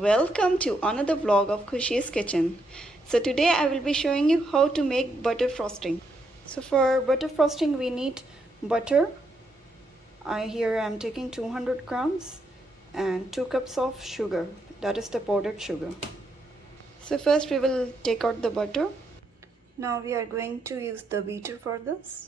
Welcome to another vlog of Khushi's Kitchen. So today I will be showing you how to make butter frosting. So for butter frosting we need butter. Here I am taking 200 grams and 2 cups of sugar, that is the powdered sugar. So first we will take out the butter. Now we are going to use the beater for this.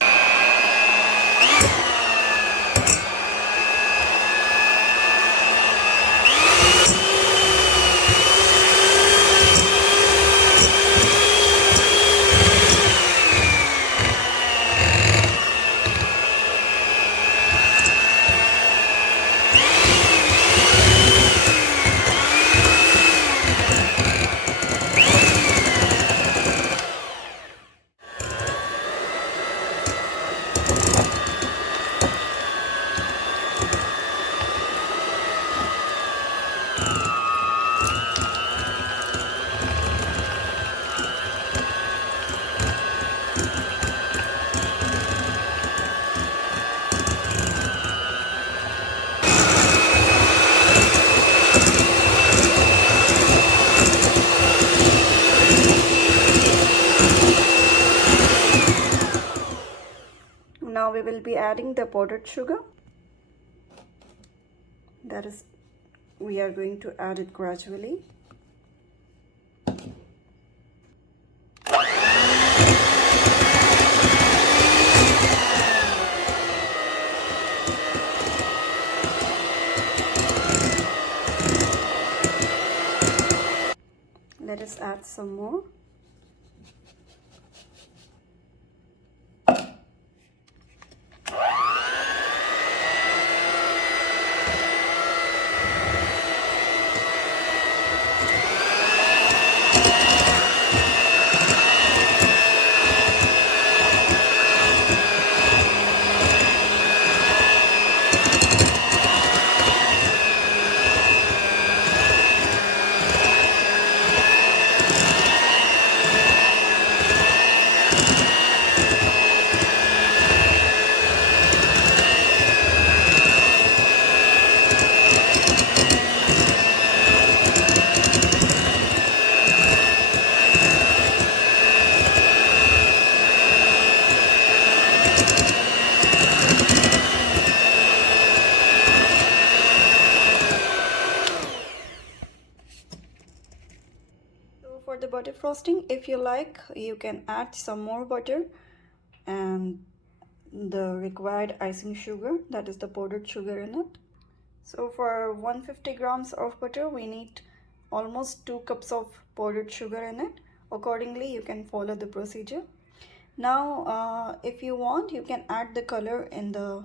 Now we will be adding the powdered sugar. That is, we are going to add it gradually. Let us add some more. For the butter frosting, if you like, you can add some more butter and the required icing sugar, that is the powdered sugar in it. So for 150 grams of butter we need almost 2 cups of powdered sugar in it. Accordingly you can follow the procedure. Now if you want, you can add the color in the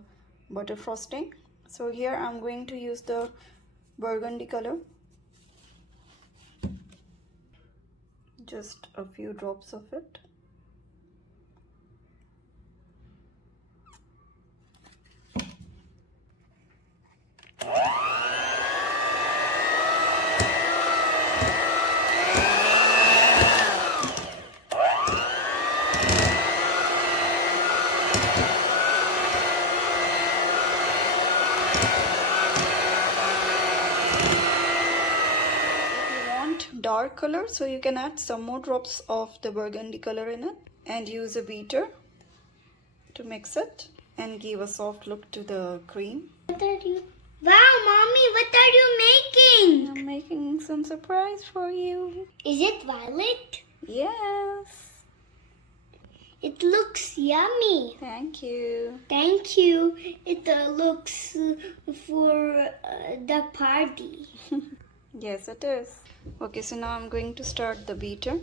butter frosting. So here I'm going to use the burgundy color. Just a few drops of it. Dark color, so you can add some more drops of the burgundy color in it and use a beater to mix it and give a soft look to the cream. What are you? Wow, Mommy, what are you making? I'm making some surprise for you. Is it violet? Yes. It looks yummy. Thank you. Thank you. It looks for the party. Yes, it is. Okay, so now I'm going to start the beater.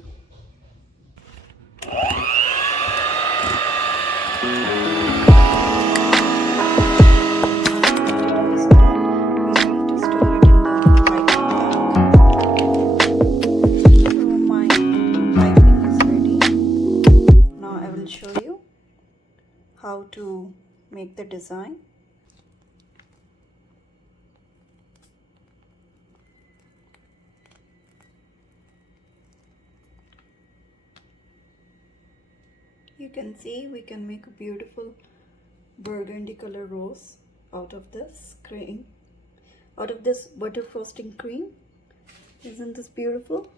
How to make the design. You can see we can make a beautiful burgundy color rose out of this cream, out of this butter frosting cream. Isn't this beautiful?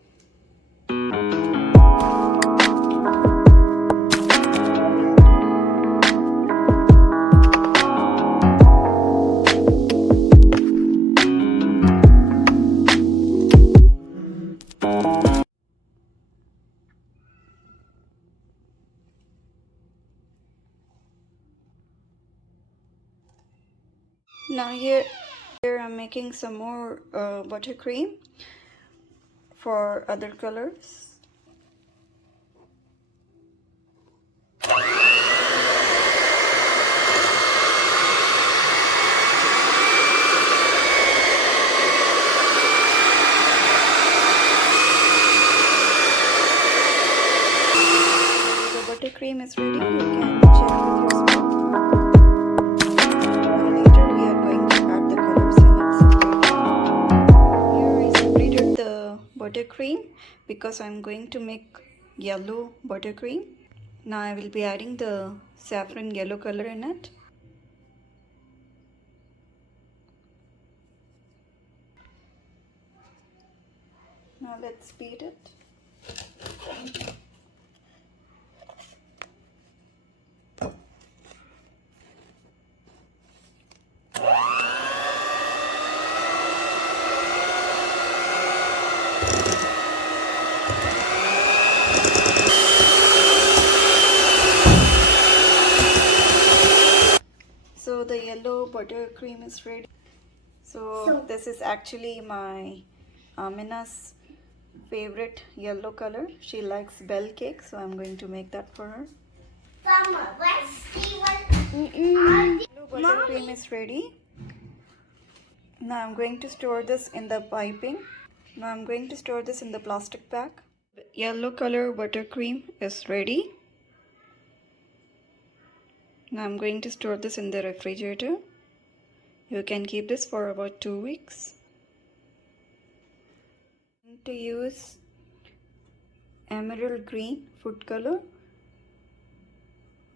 Now here I'm making some more buttercream for other colors. The buttercream is ready. You can check with your spoon. Buttercream because I'm going to make yellow buttercream. Now I will be adding the saffron yellow color in it. Now let's beat it. So the yellow buttercream is ready. So this is actually my Amina's favorite yellow color. She likes bell cake, so I'm going to make that for her. Mama, let's see what. Yellow buttercream is ready. Now I'm going to store this in the piping. Now I'm going to store this in the plastic bag. Yellow color buttercream is ready. Now I'm going to store this in the refrigerator. You can keep this for about 2 weeks. I'm going to use emerald green food color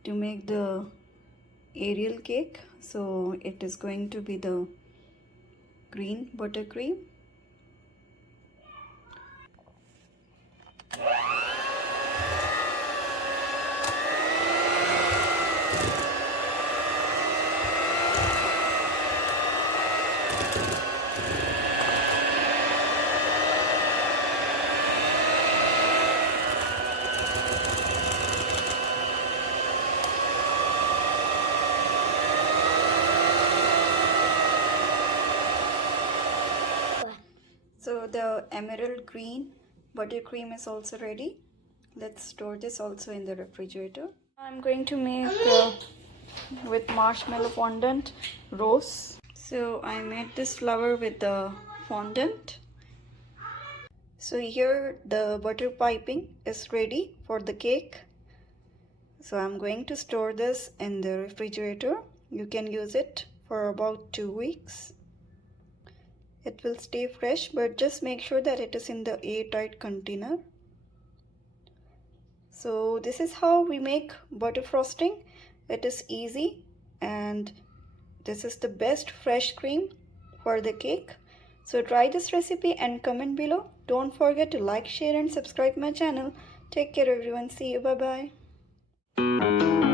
to make the Ariel cake. So it is going to be the green buttercream. So the emerald green buttercream is also ready. Let's store this also in the refrigerator. I'm going to make with marshmallow fondant rose. So I made this flower with the fondant. So here the butter piping is ready for the cake. So I'm going to store this in the refrigerator. You can use it for about 2 weeks. It will stay fresh, but just make sure that it is in the airtight container. So this is how we make butter frosting. It is easy and this is the best fresh cream for the cake. So try this recipe and comment below. Don't forget to like, share and subscribe my channel. Take care everyone. See you. Bye bye.